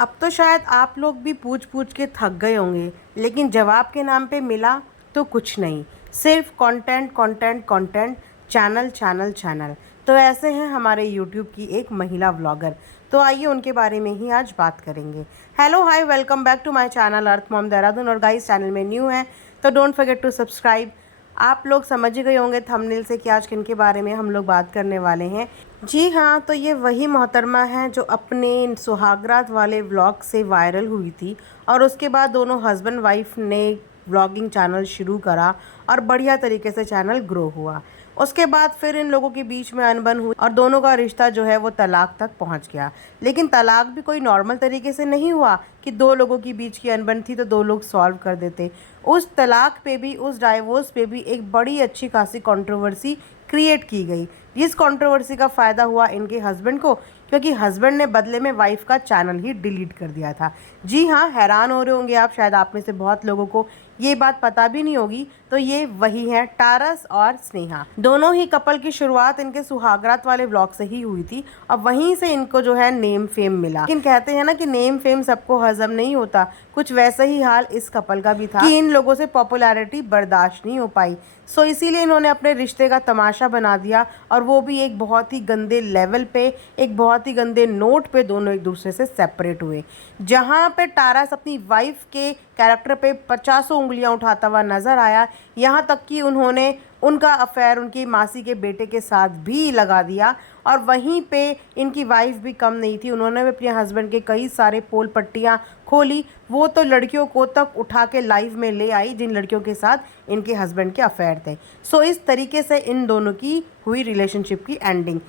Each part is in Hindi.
अब तो शायद आप लोग भी पूछ पूछ के थक गए होंगे, लेकिन जवाब के नाम पे मिला तो कुछ नहीं, सिर्फ content content content, channel channel channel. तो ऐसे हैं हमारे यूट्यूब की एक महिला व्लॉगर। तो आइए उनके बारे में ही आज बात करेंगे। Hello hi, welcome back to my channel Earth Mom Dehradun. और गाइस, चैनल में न्यू है तो डोंट फॉरगेट टू सब्सक्राइब। आप लोग समझ ही गए होंगे थंबनेल से कि आज किनके बारे में हम लोग बात करने वाले हैं। जी हाँ, तो ये वही मोहतरमा है जो अपने सुहागरात वाले व्लॉग से वायरल हुई थी और उसके बाद दोनों हस्बैंड वाइफ ने व्लॉगिंग चैनल शुरू करा और बढ़िया तरीके से चैनल ग्रो हुआ। उसके बाद फिर इन लोगों के बीच में अनबन हुई और दोनों का रिश्ता जो है वो तलाक तक पहुंच गया। लेकिन तलाक भी कोई नॉर्मल तरीके से नहीं हुआ कि दो लोगों के बीच की अनबन थी तो दो लोग सॉल्व कर देते। उस तलाक पे भी, उस डाइवोर्स पे भी एक बड़ी अच्छी खासी कंट्रोवर्सी क्रिएट की गई। इस कंट्रोवर्सी का फ़ायदा हुआ इनके हस्बैंड को, क्योंकि हस्बैंड ने बदले में वाइफ का चैनल ही डिलीट कर दिया था। जी हाँ, हैरान हो रहे होंगे आप, शायद आप में से बहुत लोगों को ये बात पता भी नहीं होगी। तो ये वही है, टारस और स्नेहा। दोनों ही कपल की शुरुआत इनके सुहागरात वाले व्लॉग से ही हुई थी और वहीं से इनको जो है नेम फेम मिला। लेकिन कहते हैं ना कि नेम फेम सबको हजम नहीं होता, कुछ वैसा ही हाल इस कपल का भी था कि इन लोगों से पॉपुलैरिटी बर्दाश्त नहीं हो पाई। सो इसीलिए इन्होंने अपने रिश्ते का तमाशा बना दिया, और वो भी एक बहुत ही गंदे लेवल पे, एक बहुत ही गंदे नोट पे दोनों एक दूसरे से सेपरेट हुए। जहाँ पे टारस अपनी वाइफ के कैरेक्टर पे 50 उंगलियां उठाता हुआ नजर आया, यहाँ तक कि उन्होंने उनका अफेयर उनकी मासी के बेटे के साथ भी लगा दिया। और वहीं पे इनकी वाइफ भी कम नहीं थी, उन्होंने भी अपने हस्बैंड के कई सारे पोल पट्टियाँ खोली। वो तो लड़कियों को तक उठा के लाइव में ले आई जिन लड़कियों के साथ इनके हस्बैंड के अफेयर थे। सो इस तरीके से इन दोनों की हुई रिलेशनशिप की एंडिंग।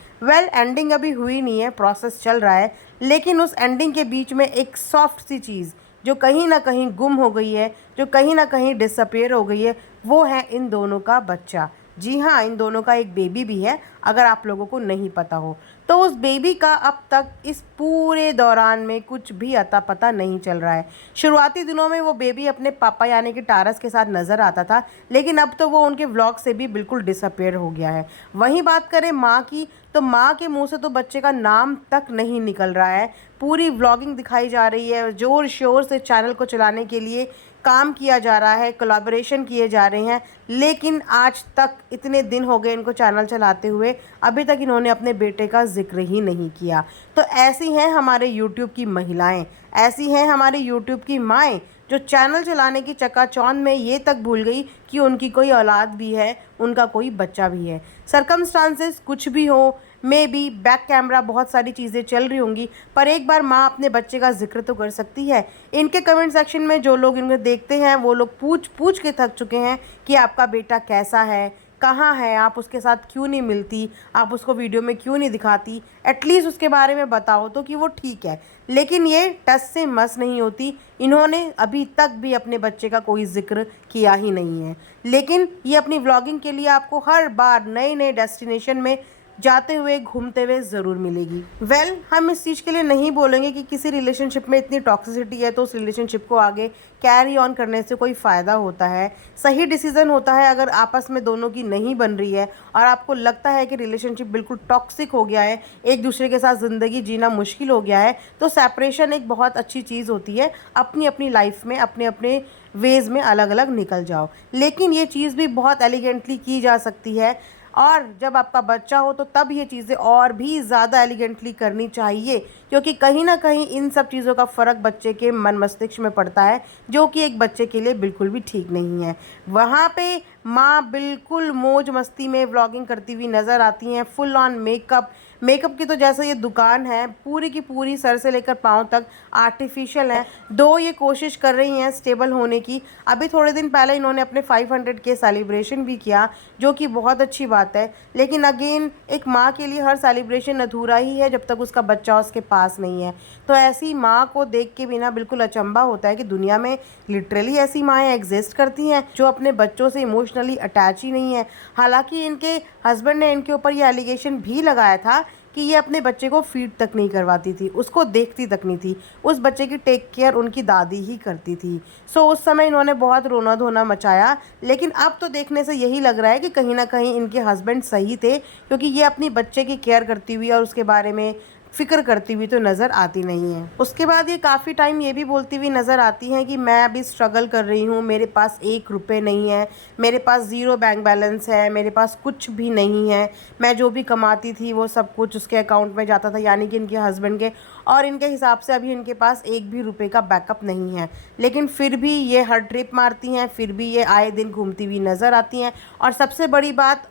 एंडिंग अभी हुई नहीं है, प्रोसेस चल रहा है। लेकिन उस एंडिंग के बीच में एक सॉफ्ट सी चीज़ जो कहीं ना कहीं गुम हो गई है, जो कहीं ना कहीं डिसअपियर हो गई है, वो है इन दोनों का बच्चा। जी हाँ, इन दोनों का एक बेबी भी है, अगर आप लोगों को नहीं पता हो। तो उस बेबी का अब तक इस पूरे दौरान में कुछ भी अता पता नहीं चल रहा है। शुरुआती दिनों में वो बेबी अपने पापा यानी कि टारस के साथ नज़र आता था, लेकिन अब तो वो उनके व्लॉग से भी बिल्कुल डिसअपेयर हो गया है। वहीं बात करें माँ की, तो माँ के मुंह से तो बच्चे का नाम तक नहीं निकल रहा है। पूरी व्लॉगिंग दिखाई जा रही है, ज़ोर शोर से चैनल को चलाने के लिए काम किया जा रहा है, कोलैबोरेशन किए जा रहे हैं। लेकिन आज तक इतने दिन हो गए इनको चैनल चलाते हुए, अभी तक इन्होंने अपने बेटे का जिक्र ही नहीं किया। तो ऐसी हैं हमारे यूट्यूब की महिलाएं, ऐसी हैं हमारी यूट्यूब की माएँ, जो चैनल चलाने की चकाचौंध में ये तक भूल गई कि उनकी कोई औलाद भी है, उनका कोई बच्चा भी है। सरकमस्टांसेस कुछ भी हो, मे बी बैक कैमरा बहुत सारी चीज़ें चल रही होंगी, पर एक बार माँ अपने बच्चे का जिक्र तो कर सकती है। इनके कमेंट सेक्शन में जो लोग इनको देखते हैं वो लोग पूछ पूछ के थक चुके हैं कि आपका बेटा कैसा है, कहाँ है, आप उसके साथ क्यों नहीं मिलती, आप उसको वीडियो में क्यों नहीं दिखाती, एटलीस्ट उसके बारे में बताओ तो कि वो ठीक है। लेकिन ये टस से मस नहीं होती, इन्होंने अभी तक भी अपने बच्चे का कोई जिक्र किया ही नहीं है। लेकिन ये अपनी व्लॉगिंग के लिए आपको हर बार नए नए डेस्टिनेशन में जाते हुए, घूमते हुए ज़रूर मिलेगी। हम इस चीज़ के लिए नहीं बोलेंगे कि किसी रिलेशनशिप में इतनी टॉक्सिसिटी है तो उस रिलेशनशिप को आगे कैरी ऑन करने से कोई फ़ायदा होता है। सही डिसीज़न होता है अगर आपस में दोनों की नहीं बन रही है और आपको लगता है कि रिलेशनशिप बिल्कुल टॉक्सिक हो गया है, एक दूसरे के साथ ज़िंदगी जीना मुश्किल हो गया है, तो सेपरेशन एक बहुत अच्छी चीज़ होती है। अपनी अपनी लाइफ में अपने अपने वेज़ में अलग अलग निकल जाओ। लेकिन ये चीज़ भी बहुत एलिगेंटली की जा सकती है, और जब आपका बच्चा हो तो तब ये चीज़ें और भी ज़्यादा एलिगेंटली करनी चाहिए, क्योंकि कहीं ना कहीं इन सब चीज़ों का फ़र्क बच्चे के मन मस्तिष्क में पड़ता है, जो कि एक बच्चे के लिए बिल्कुल भी ठीक नहीं है। वहाँ पे माँ बिल्कुल मौज मस्ती में व्लॉगिंग करती हुई नज़र आती हैं, फुल ऑन मेकअप। मेकअप की तो जैसे ये दुकान है, पूरी की पूरी सर से लेकर पाँव तक आर्टिफिशियल है। दो ये कोशिश कर रही हैं स्टेबल होने की। अभी थोड़े दिन पहले इन्होंने अपने 500 के सेलिब्रेशन भी किया, जो कि बहुत अच्छी बात है। लेकिन अगेन, एक माँ के लिए हर सेलिब्रेशन अधूरा ही है जब तक उसका बच्चा उसके पास नहीं है। तो ऐसी माँ को देख के बिना बिल्कुल अचंभा होता है कि दुनिया में लिटरली ऐसी माएँ एग्जिस्ट करती हैं जो अपने बच्चों से इमोशनली अटैच ही नहीं है। हालांकि इनके हस्बैंड ने इनके ऊपर ये एलिगेशन भी लगाया था कि ये अपने बच्चे को फीड तक नहीं करवाती थी, उसको देखती तक नहीं थी, उस बच्चे की टेक केयर उनकी दादी ही करती थी। सो उस समय इन्होंने बहुत रोना धोना मचाया। लेकिन अब तो देखने से यही लग रहा है कि कहीं ना कहीं इनके हस्बैंड सही थे, क्योंकि ये अपनी बच्चे की केयर करती हुई और उसके बारे में फ़िक्र करती हुई तो नज़र आती नहीं है। उसके बाद ये काफ़ी टाइम ये भी बोलती हुई नज़र आती हैं कि मैं अभी स्ट्रगल कर रही हूँ, मेरे पास 1 रुपये नहीं है, मेरे पास ज़ीरो बैंक बैलेंस है, मेरे पास कुछ भी नहीं है, मैं जो भी कमाती थी वो सब कुछ उसके अकाउंट में जाता था, यानी कि इनके हस्बैंड के, और इनके हिसाब से अभी इनके पास 1 भी रुपये का बैकअप नहीं है। लेकिन फिर भी ये हर ट्रिप मारती हैं, फिर भी ये आए दिन घूमती हुई नज़र आती हैं। और सबसे बड़ी बात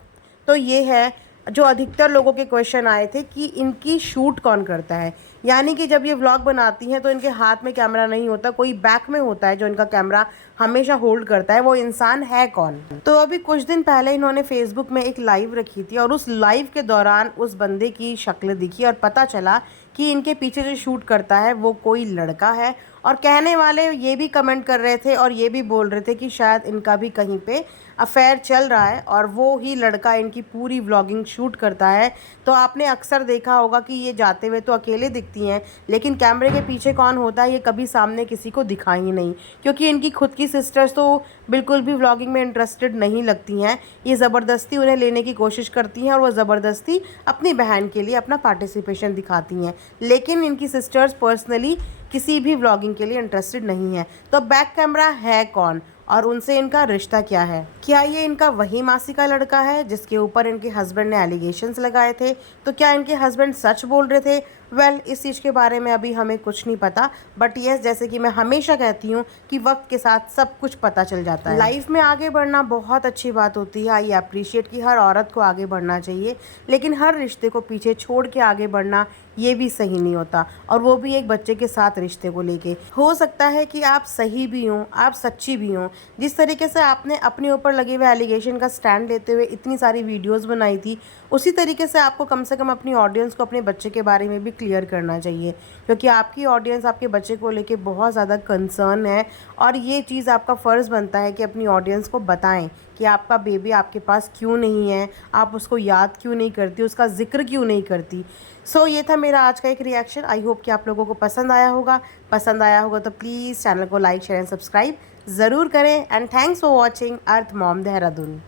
तो ये है, जो अधिकतर लोगों के क्वेश्चन आए थे कि इनकी शूट कौन करता है, यानी कि जब ये व्लॉग बनाती हैं तो इनके हाथ में कैमरा नहीं होता, कोई बैक में होता है जो इनका कैमरा हमेशा होल्ड करता है। वो इंसान है कौन? तो अभी कुछ दिन पहले इन्होंने फेसबुक में एक लाइव रखी थी और उस लाइव के दौरान उस बंदे की शक्ल दिखी और पता चला कि इनके पीछे जो शूट करता है वो कोई लड़का है। और कहने वाले ये भी कमेंट कर रहे थे और ये भी बोल रहे थे कि शायद इनका भी कहीं पे अफेयर चल रहा है और वो ही लड़का इनकी पूरी व्लॉगिंग शूट करता है। तो आपने अक्सर देखा होगा कि ये जाते हुए तो अकेले दिखती हैं, लेकिन कैमरे के पीछे कौन होता है ये कभी सामने किसी को दिखा ही नहीं, क्योंकि इनकी खुद की सिस्टर्स तो बिल्कुल भी व्लॉगिंग में इंटरेस्टेड नहीं लगती हैं। ये ज़बरदस्ती उन्हें लेने की कोशिश करती हैं और वो ज़बरदस्ती अपनी बहन के लिए अपना पार्टिसिपेशन दिखाती हैं, लेकिन इनकी सिस्टर्स पर्सनली किसी भी व्लॉगिंग के लिए इंटरेस्टेड नहीं है। तो बैक कैमरा है कौन और उनसे इनका रिश्ता क्या है? क्या ये इनका वही मासी का लड़का है जिसके ऊपर इनके हस्बैंड ने एलिगेशंस लगाए थे? तो क्या इनके हस्बैंड सच बोल रहे थे? वेल, इस चीज़ के बारे में अभी हमें कुछ नहीं पता, बट येस, जैसे कि मैं हमेशा कहती हूँ कि वक्त के साथ सब कुछ पता चल जाता है। लाइफ में आगे बढ़ना बहुत अच्छी बात होती है, आई अप्रिशिएट कि हर औरत को आगे बढ़ना चाहिए, लेकिन हर रिश्ते को पीछे छोड़ के आगे बढ़ना ये भी सही नहीं होता, और वो भी एक बच्चे के साथ रिश्ते को लेके। हो सकता है कि आप सही भी हों, आप सच्ची भी हों। जिस तरीके से आपने अपने ऊपर लगे हुए एलिगेशन का स्टैंड लेते हुए इतनी सारी वीडियोस बनाई थी, उसी तरीके से आपको कम से कम अपनी ऑडियंस को अपने बच्चे के बारे में भी क्लियर करना चाहिए, क्योंकि आपकी ऑडियंस आपके बच्चे को लेके बहुत ज़्यादा कंसर्न है। और ये चीज़ आपका फ़र्ज़ बनता है कि अपनी ऑडियंस को बताएं कि आपका बेबी आपके पास क्यों नहीं है, आप उसको याद क्यों नहीं करती, उसका जिक्र क्यों नहीं करती। सो ये था मेरा आज का एक रिएक्शन। आई होप कि आप लोगों को पसंद आया होगा। पसंद आया होगा तो प्लीज़ चैनल को लाइक शेयर एंड सब्सक्राइब ज़रूर करें। And thanks for watching earth Mom Dehradun.